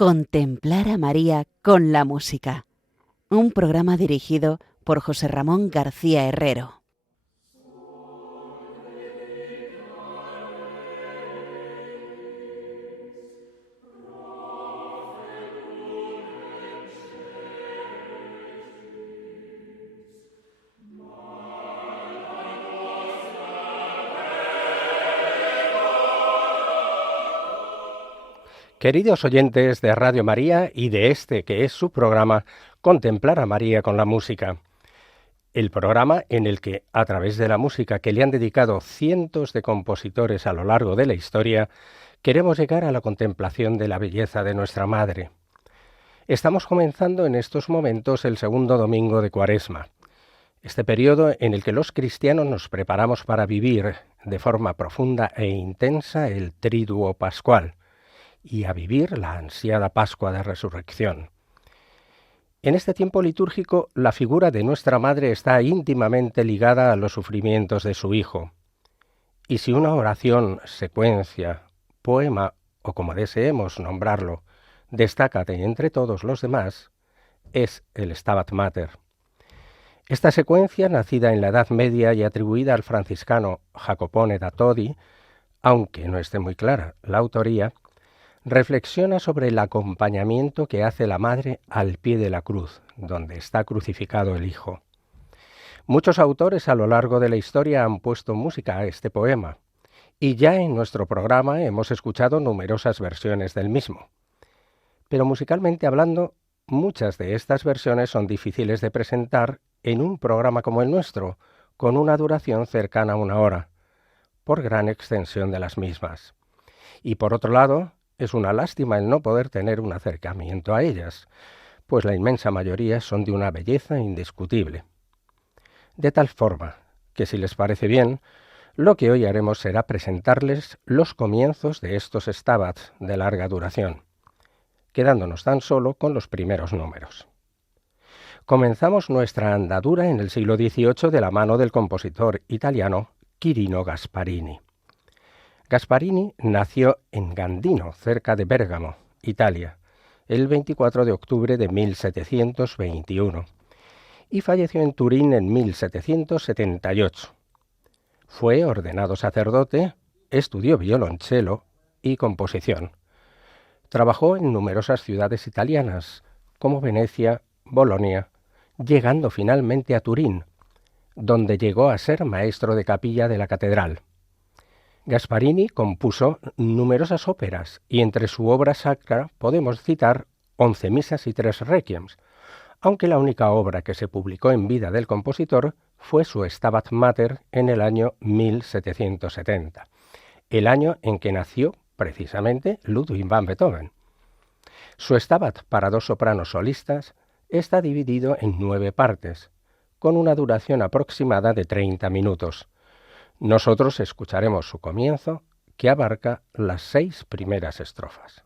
Contemplar a María con la música. Un programa dirigido por José Ramón García Herrero. Queridos oyentes de Radio María y de este que es su programa Contemplar a María con la música. El programa en el que, a través de la música que le han dedicado cientos de compositores a lo largo de la historia, queremos llegar a la contemplación de la belleza de nuestra Madre. Estamos comenzando en estos momentos el segundo domingo de Cuaresma, este periodo en el que los cristianos nos preparamos para vivir de forma profunda e intensa el Triduo Pascual, y a vivir la ansiada Pascua de Resurrección. En este tiempo litúrgico, la figura de nuestra Madre está íntimamente ligada a los sufrimientos de su Hijo. Y si una oración, secuencia, poema o como deseemos nombrarlo, destaca de entre todos los demás, es el Stabat Mater. Esta secuencia, nacida en la Edad Media y atribuida al franciscano Jacopone da Todi, aunque no esté muy clara la autoría, reflexiona sobre el acompañamiento que hace la Madre al pie de la cruz, donde está crucificado el Hijo. Muchos autores a lo largo de la historia han puesto música a este poema, y ya en nuestro programa hemos escuchado numerosas versiones del mismo. Pero musicalmente hablando, muchas de estas versiones son difíciles de presentar en un programa como el nuestro, con una duración cercana a 1 hora, por gran extensión de las mismas. Y por otro lado, es una lástima el no poder tener un acercamiento a ellas, pues la inmensa mayoría son de una belleza indiscutible. De tal forma que, si les parece bien, lo que hoy haremos será presentarles los comienzos de estos stabats de larga duración, quedándonos tan solo con los primeros números. Comenzamos nuestra andadura en el siglo XVIII de la mano del compositor italiano Chirino Gasparini. Gasparini nació en Gandino, cerca de Bérgamo, Italia, el 24 de octubre de 1721 y falleció en Turín en 1778. Fue ordenado sacerdote, estudió violonchelo y composición. Trabajó en numerosas ciudades italianas, como Venecia, Bolonia, llegando finalmente a Turín, donde llegó a ser maestro de capilla de la catedral. Gasparini compuso numerosas óperas y entre su obra sacra podemos citar 11 misas y 3 requiems, aunque la única obra que se publicó en vida del compositor fue su Stabat Mater en el año 1770, el año en que nació precisamente Ludwig van Beethoven. Su Stabat para 2 sopranos solistas está dividido en 9 partes, con una duración aproximada de 30 minutos. Nosotros escucharemos su comienzo, que abarca las 6 primeras estrofas.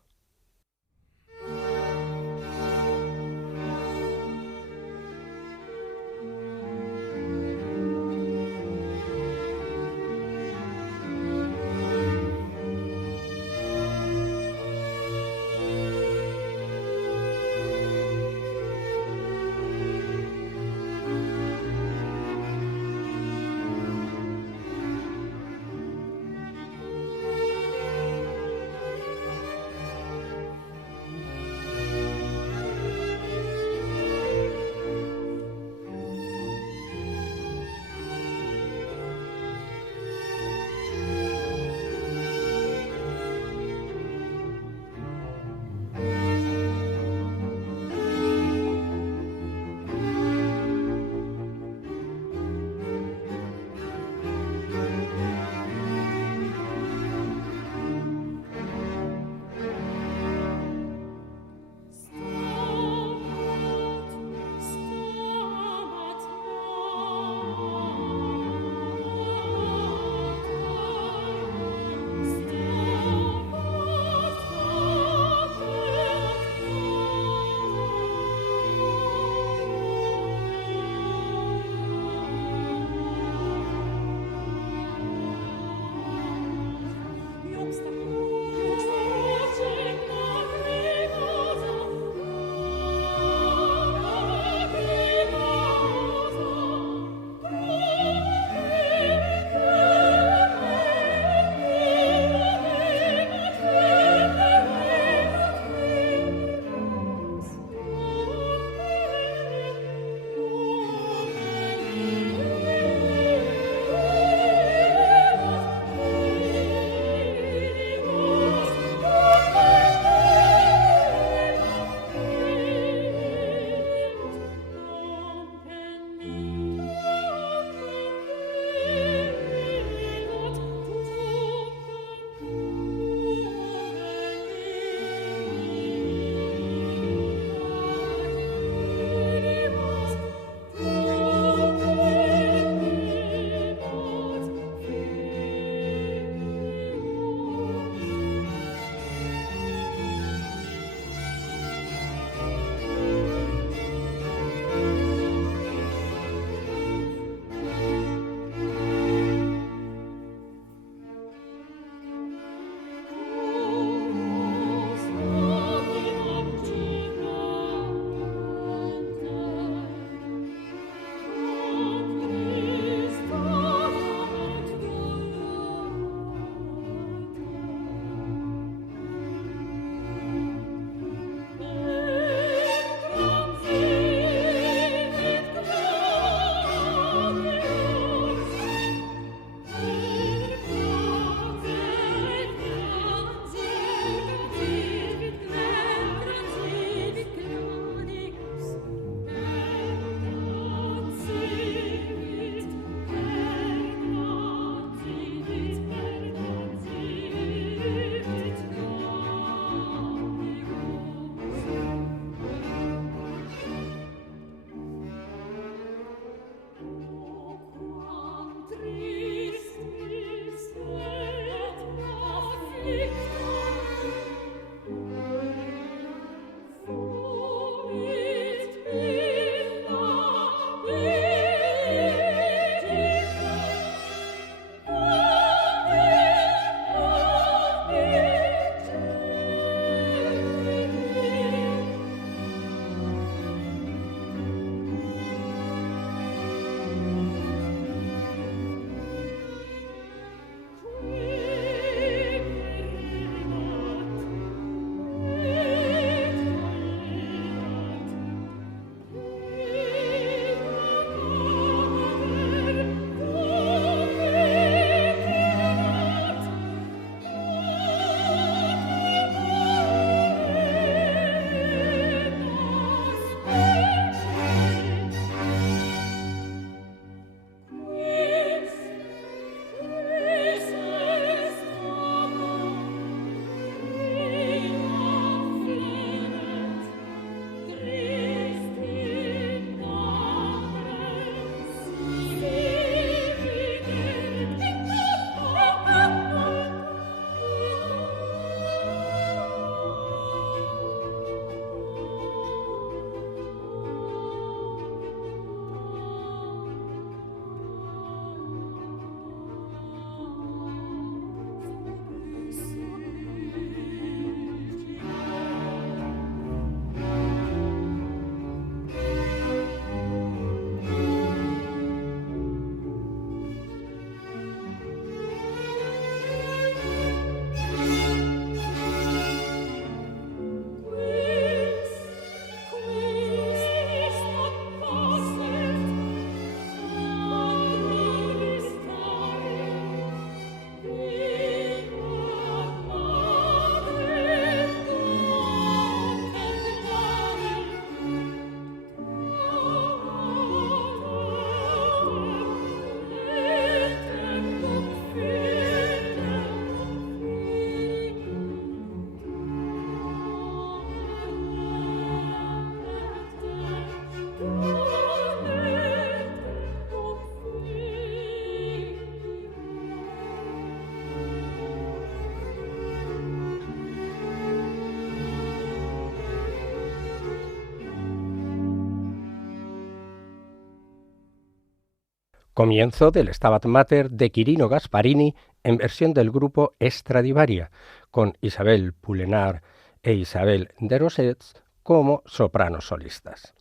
Comienzo del Stabat Mater de Quirino Gasparini en versión del grupo Stradivaria, con Isabel Poulenard e Isabel Desrosiers como sopranos solistas.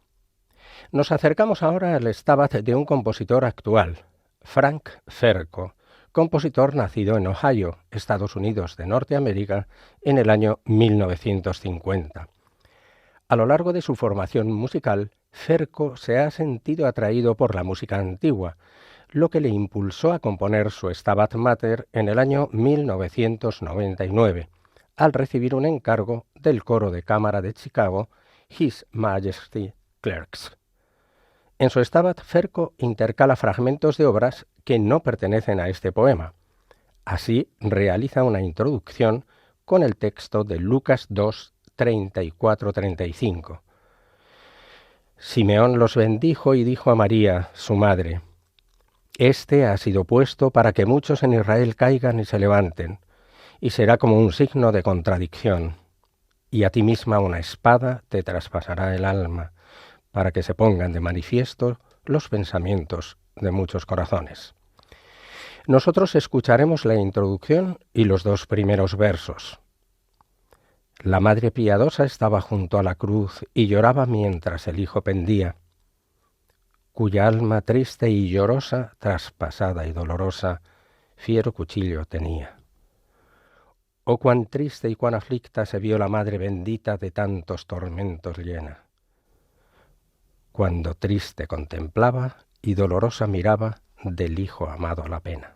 Nos acercamos ahora al Stabat de un compositor actual, Frank Ferco, compositor nacido en Ohio, Estados Unidos de Norteamérica, en el año 1950. A lo largo de su formación musical, Ferco se ha sentido atraído por la música antigua, lo que le impulsó a componer su Stabat Mater en el año 1999, al recibir un encargo del coro de cámara de Chicago, His Majesty Clerks. En su Stabat, Ferco intercala fragmentos de obras que no pertenecen a este poema. Así realiza una introducción con el texto de Lucas 2, 34-35. Simeón los bendijo y dijo a María, su madre: Este ha sido puesto para que muchos en Israel caigan y se levanten, y será como un signo de contradicción. Y a ti misma una espada te traspasará el alma, para que se pongan de manifiesto los pensamientos de muchos corazones. Nosotros escucharemos la introducción y los dos primeros versos. La madre piadosa estaba junto a la cruz y lloraba mientras el hijo pendía, cuya alma triste y llorosa, traspasada y dolorosa, fiero cuchillo tenía. Oh, cuán triste y cuán aflicta se vio la madre bendita de tantos tormentos llena, cuando triste contemplaba y dolorosa miraba del hijo amado la pena.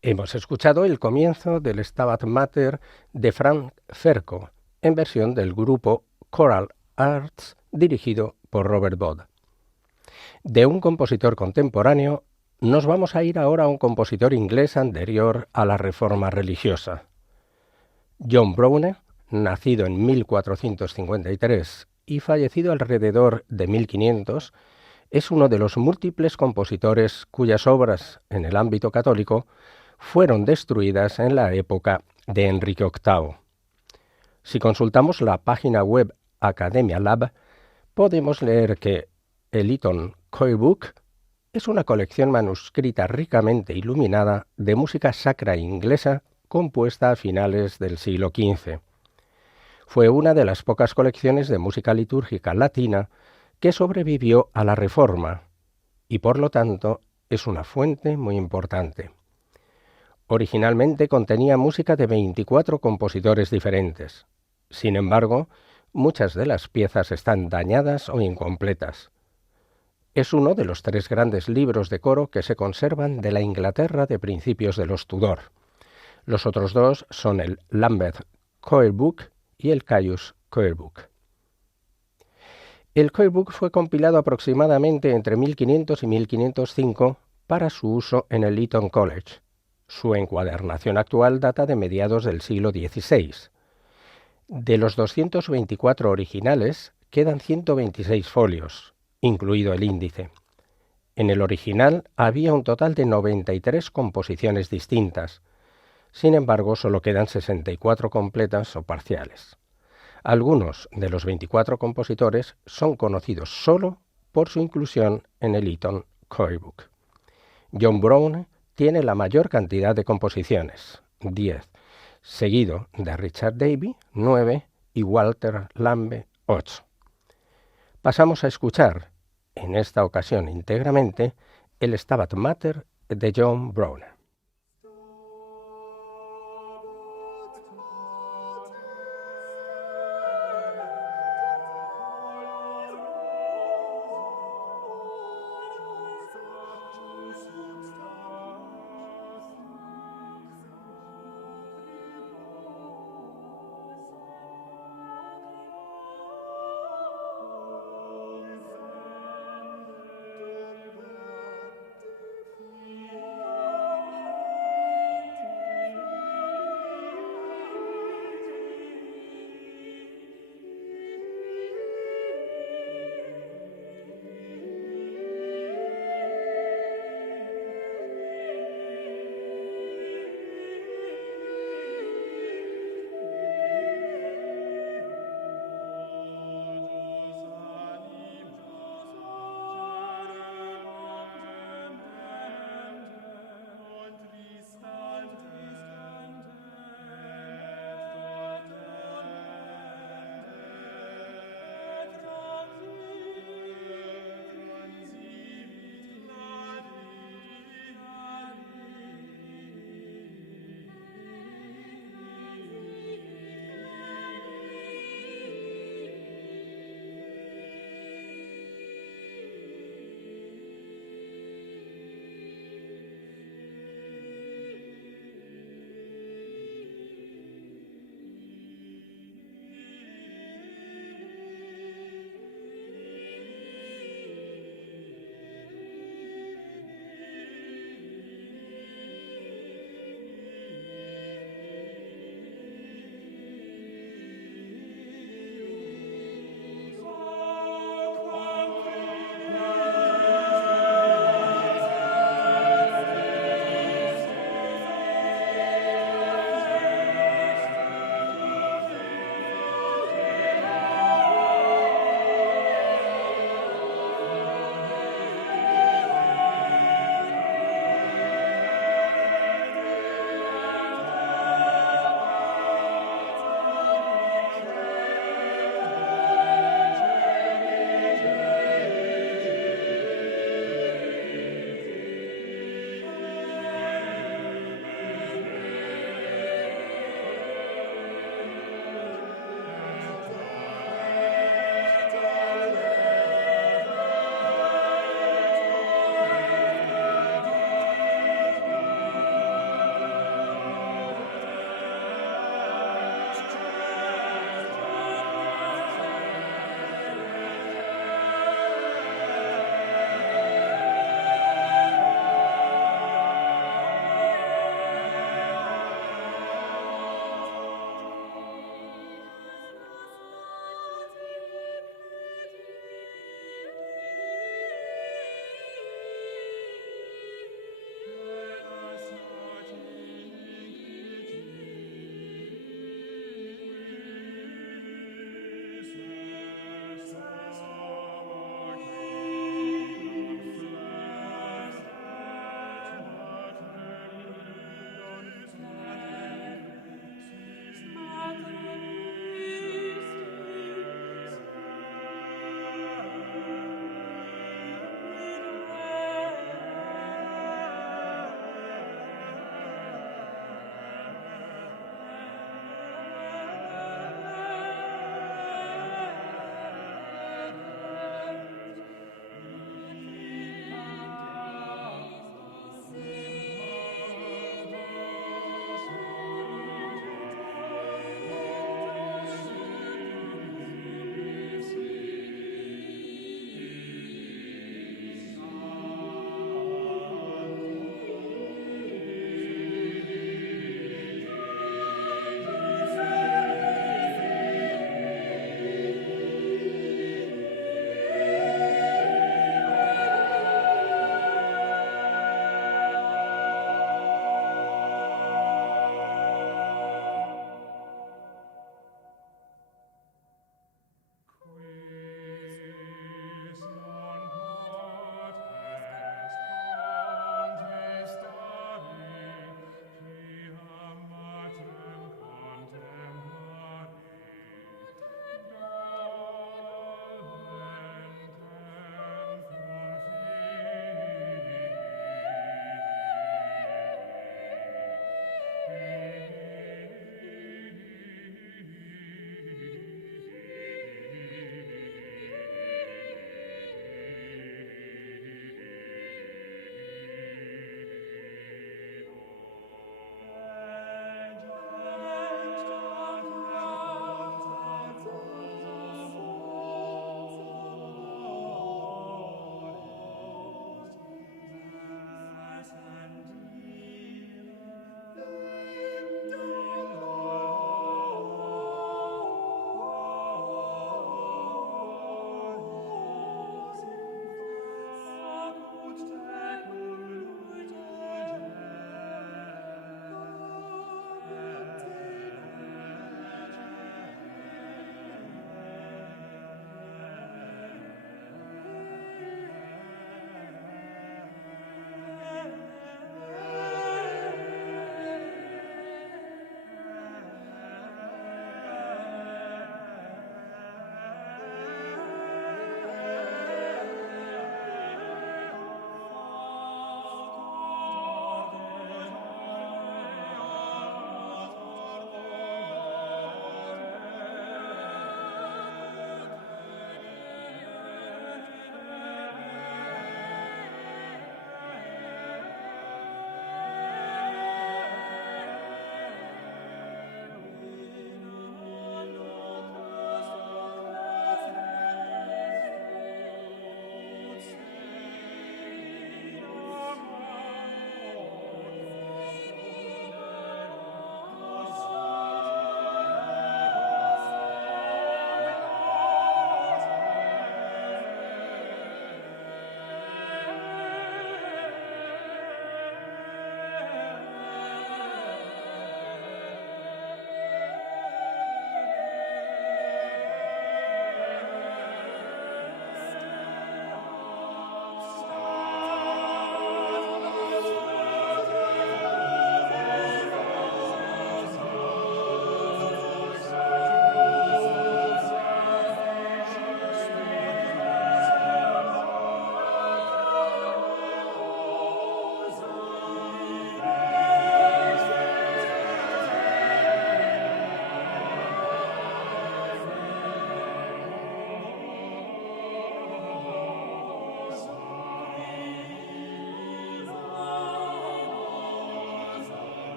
Hemos escuchado el comienzo del Stabat Mater de Frank Ferko, en versión del grupo Choral Arts, dirigido por Robert Bodd. De un compositor contemporáneo, nos vamos a ir ahora a un compositor inglés anterior a la Reforma religiosa. John Browne, nacido en 1453 y fallecido alrededor de 1500, es uno de los múltiples compositores cuyas obras en el ámbito católico fueron destruidas en la época de Enrique VIII. Si consultamos la página web Academia Lab, podemos leer que el Eton Choir Book es una colección manuscrita ricamente iluminada de música sacra inglesa compuesta a finales del siglo XV. Fue una de las pocas colecciones de música litúrgica latina que sobrevivió a la Reforma y, por lo tanto, es una fuente muy importante. Originalmente contenía música de 24 compositores diferentes. Sin embargo, muchas de las piezas están dañadas o incompletas. Es uno de los 3 grandes libros de coro que se conservan de la Inglaterra de principios de los Tudor. Los otros 2 son el Lambeth Choir Book y el Caius Choir Book. El Choir Book fue compilado aproximadamente entre 1500 y 1505 para su uso en el Eton College. Su encuadernación actual data de mediados del siglo XVI. De los 224 originales, quedan 126 folios, incluido el índice. En el original había un total de 93 composiciones distintas. Sin embargo, solo quedan 64 completas o parciales. Algunos de los 24 compositores son conocidos solo por su inclusión en el Eton Choir Book. John Browne tiene la mayor cantidad de composiciones, 10, seguido de Richard Davey, 9, y Walter Lambe, 8. Pasamos a escuchar, en esta ocasión íntegramente, el Stabat Mater de John Browne.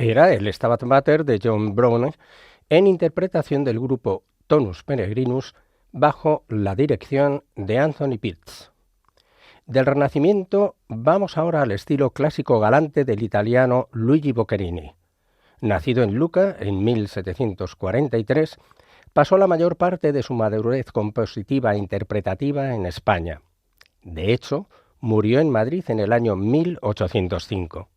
Era el Stabat Mater de John Browne en interpretación del grupo Tonus Peregrinus bajo la dirección de Anthony Pitts. Del Renacimiento vamos ahora al estilo clásico galante del italiano Luigi Boccherini. Nacido en Lucca en 1743, pasó la mayor parte de su madurez compositiva e interpretativa en España. De hecho, murió en Madrid en el año 1805.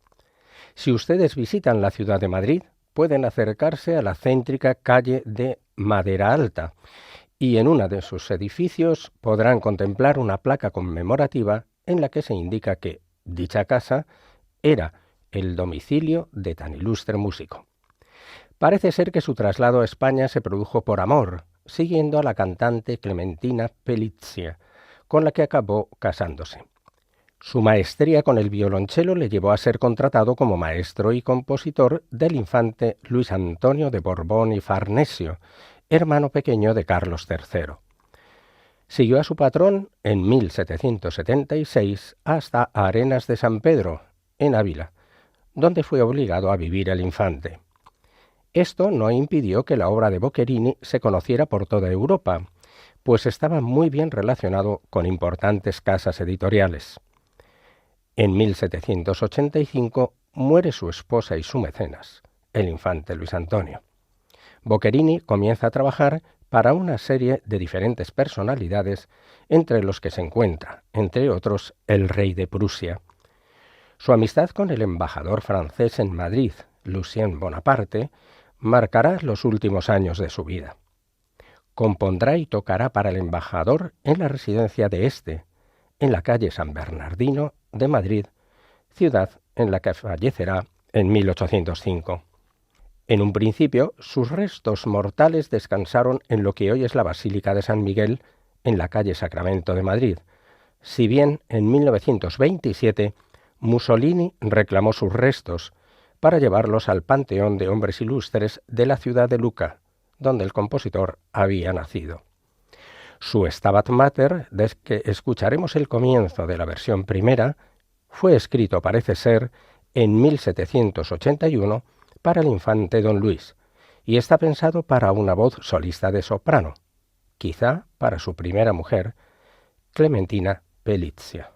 Si ustedes visitan la ciudad de Madrid, pueden acercarse a la céntrica calle de Madera Alta y en uno de sus edificios podrán contemplar una placa conmemorativa en la que se indica que dicha casa era el domicilio de tan ilustre músico. Parece ser que su traslado a España se produjo por amor, siguiendo a la cantante Clementina Pelitzia, con la que acabó casándose. Su maestría con el violonchelo le llevó a ser contratado como maestro y compositor del infante Luis Antonio de Borbón y Farnesio, hermano pequeño de Carlos III. Siguió a su patrón en 1776 hasta Arenas de San Pedro, en Ávila, donde fue obligado a vivir el infante. Esto no impidió que la obra de Boccherini se conociera por toda Europa, pues estaba muy bien relacionado con importantes casas editoriales. En 1785 muere su esposa y su mecenas, el infante Luis Antonio. Boccherini comienza a trabajar para una serie de diferentes personalidades, entre los que se encuentra, entre otros, el rey de Prusia. Su amistad con el embajador francés en Madrid, Lucien Bonaparte, marcará los últimos años de su vida. Compondrá y tocará para el embajador en la residencia de éste, en la calle San Bernardino de Madrid, ciudad en la que fallecerá en 1805. En un principio, sus restos mortales descansaron en lo que hoy es la Basílica de San Miguel, en la calle Sacramento de Madrid, si bien en 1927 Mussolini reclamó sus restos para llevarlos al Panteón de Hombres Ilustres de la ciudad de Lucca, donde el compositor había nacido. Su Stabat Mater, del que escucharemos el comienzo de la versión primera, fue escrito, parece ser, en 1781 para el infante don Luis, y está pensado para una voz solista de soprano, quizá para su primera mujer, Clementina Pelitzia.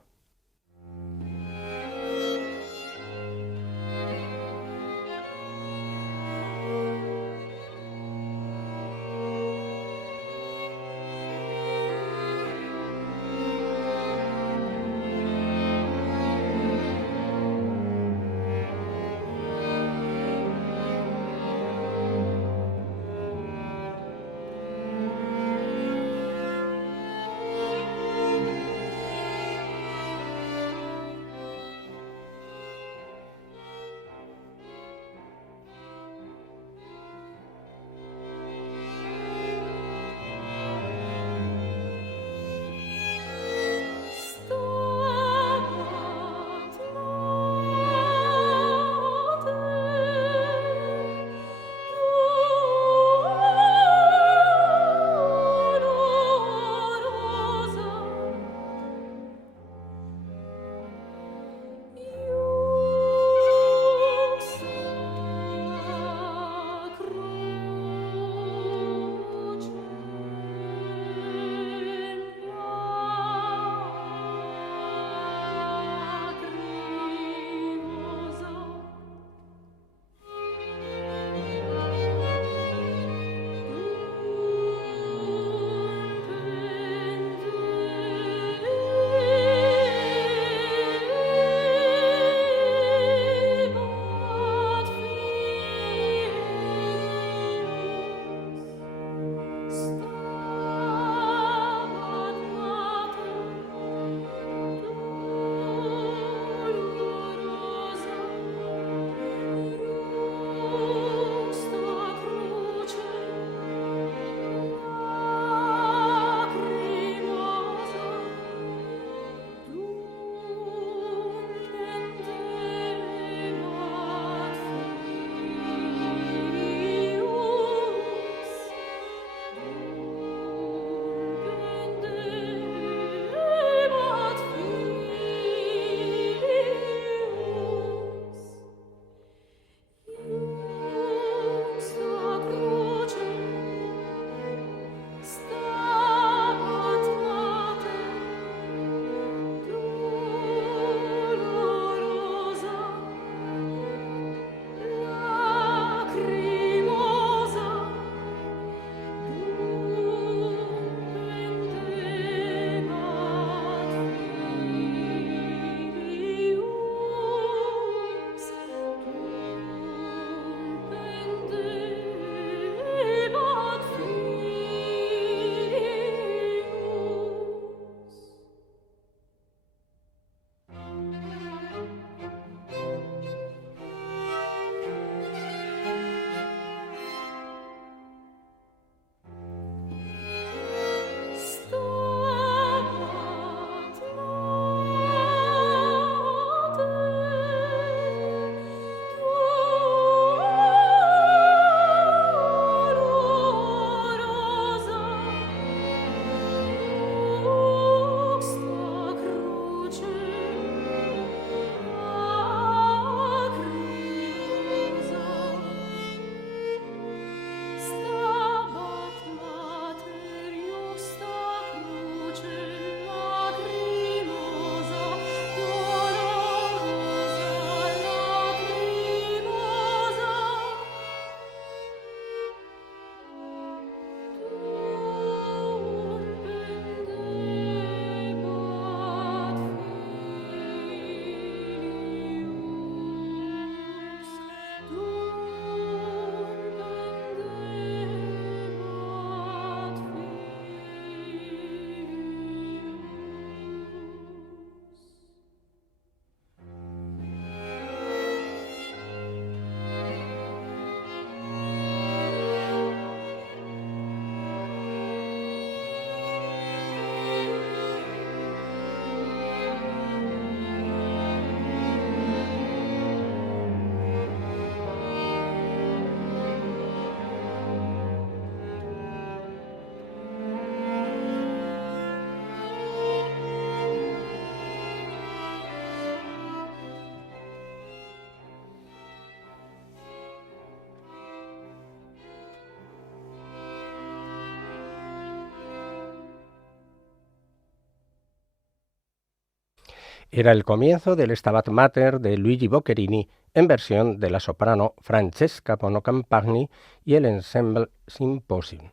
Era el comienzo del Stabat Mater de Luigi Boccherini en versión de la soprano Francesca Bonocampagni y el Ensemble Symposium.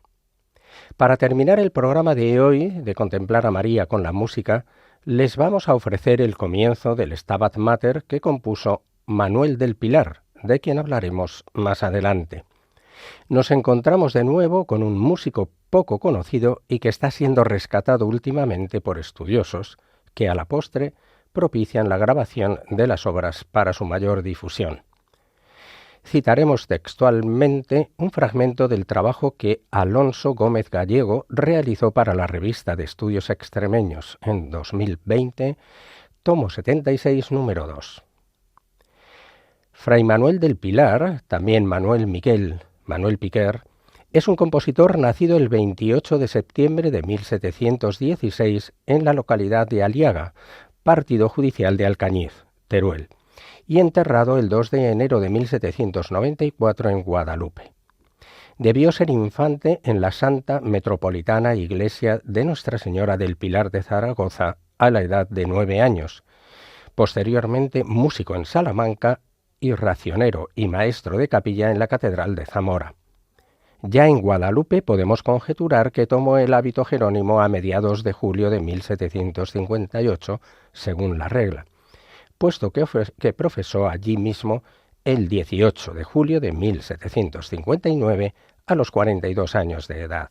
Para terminar el programa de hoy de Contemplar a María con la música, les vamos a ofrecer el comienzo del Stabat Mater que compuso Manuel del Pilar, de quien hablaremos más adelante. Nos encontramos de nuevo con un músico poco conocido y que está siendo rescatado últimamente por estudiosos que a la postre propician la grabación de las obras para su mayor difusión. Citaremos textualmente un fragmento del trabajo que Alonso Gómez Gallego realizó para la Revista de Estudios Extremeños en 2020, tomo 76, número 2. Fray Manuel del Pilar, también Manuel Piquer, es un compositor nacido el 28 de septiembre de 1716 en la localidad de Aliaga, partido judicial de Alcañiz, Teruel, y enterrado el 2 de enero de 1794 en Guadalupe. Debió ser infante en la Santa Metropolitana Iglesia de Nuestra Señora del Pilar de Zaragoza a la edad de 9 años, posteriormente músico en Salamanca y racionero y maestro de capilla en la Catedral de Zamora. Ya en Guadalupe podemos conjeturar que tomó el hábito jerónimo a mediados de julio de 1758, según la regla, puesto que profesó allí mismo el 18 de julio de 1759 a los 42 años de edad.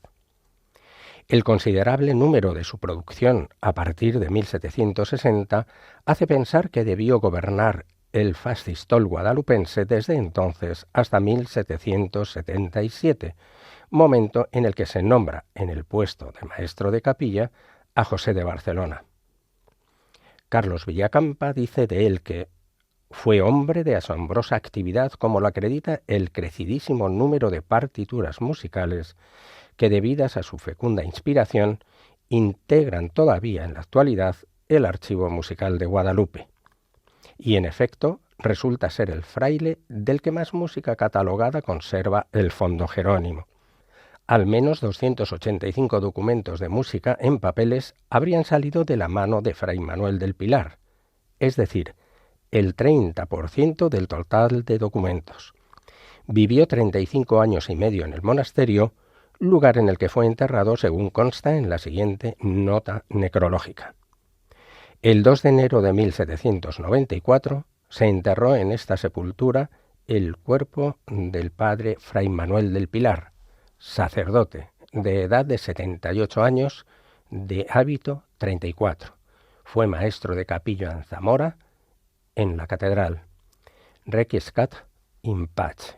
El considerable número de su producción a partir de 1760 hace pensar que debió gobernar el fascistol guadalupense desde entonces hasta 1777, momento en el que se nombra en el puesto de maestro de capilla a José de Barcelona. Carlos Villacampa dice de él que fue hombre de asombrosa actividad, como lo acredita el crecidísimo número de partituras musicales que, debidas a su fecunda inspiración, integran todavía en la actualidad el Archivo Musical de Guadalupe. Y en efecto, resulta ser el fraile del que más música catalogada conserva el Fondo Jerónimo. Al menos 285 documentos de música en papeles habrían salido de la mano de Fray Manuel del Pilar, es decir, el 30% del total de documentos. Vivió 35 años y medio en el monasterio, lugar en el que fue enterrado según consta en la siguiente nota necrológica. El 2 de enero de 1794 se enterró en esta sepultura el cuerpo del padre Fray Manuel del Pilar, sacerdote, de edad de 78 años, de hábito 34. Fue maestro de capilla en Zamora, en la catedral. Requiescat in pace.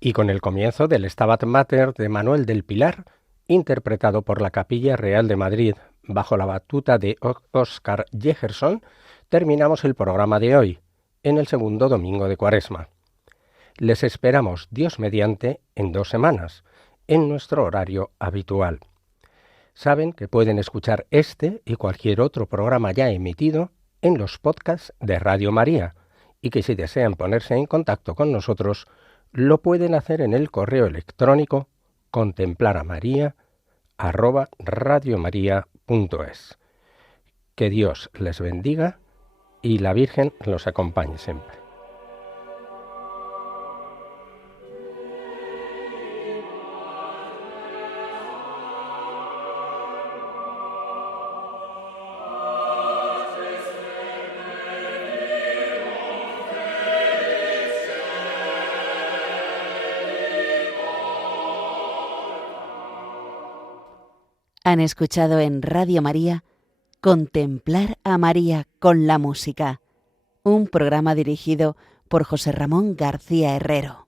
y con el comienzo del Stabat Mater de Manuel del Pilar, interpretado por la Capilla Real de Madrid bajo la batuta de Óscar Jägerson, terminamos el programa de hoy, en el segundo domingo de Cuaresma. Les esperamos, Dios mediante, en 2 semanas, en nuestro horario habitual. Saben que pueden escuchar este y cualquier otro programa ya emitido en los podcasts de Radio María, y que si desean ponerse en contacto con nosotros, lo pueden hacer en el correo electrónico contemplaramaria@radiomaria.es. Que Dios les bendiga y la Virgen los acompañe siempre. Han escuchado en Radio María Contemplar a María con la música, un programa dirigido por José Ramón García Herrero.